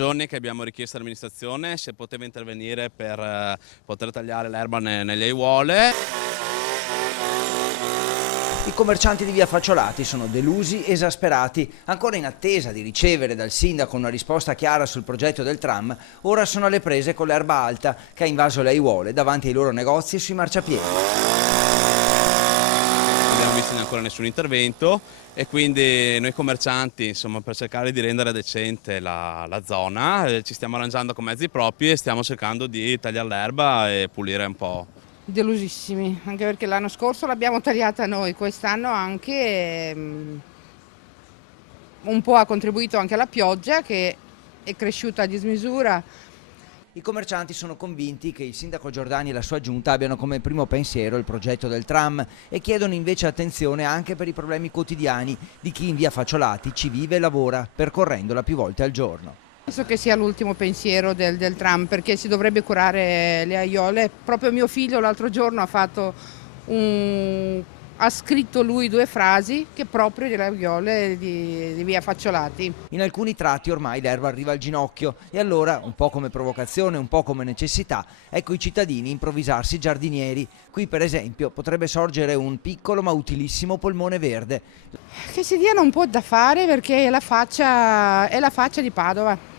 giorni che abbiamo richiesto all'amministrazione se poteva intervenire per poter tagliare l'erba nelle aiuole. I commercianti di via Facciolati sono delusi, esasperati, ancora in attesa di ricevere dal sindaco una risposta chiara sul progetto del tram. Ora sono alle prese con l'erba alta che ha invaso le aiuole davanti ai loro negozi e sui marciapiedi. Non abbiamo visto ancora nessun intervento e quindi noi commercianti, insomma, per cercare di rendere decente la zona, ci stiamo arrangiando con mezzi propri e stiamo cercando di tagliare l'erba e pulire un po'. Delusissimi, anche perché l'anno scorso l'abbiamo tagliata noi, quest'anno anche un po' ha contribuito anche la pioggia che è cresciuta a dismisura. I commercianti sono convinti che il sindaco Giordani e la sua giunta abbiano come primo pensiero il progetto del tram e chiedono invece attenzione anche per i problemi quotidiani di chi in via Facciolati ci vive e lavora, percorrendola più volte al giorno. Penso che sia l'ultimo pensiero del tram, perché si dovrebbe curare le aiuole. Proprio mio figlio l'altro giorno ha scritto lui 2 frasi che proprio delle aiuole di via Facciolati. In alcuni tratti ormai l'erba arriva al ginocchio e allora, un po' come provocazione, un po' come necessità, ecco i cittadini improvvisarsi giardinieri. Qui per esempio potrebbe sorgere un piccolo ma utilissimo polmone verde. Che si diano un po' da fare perché è la faccia di Padova.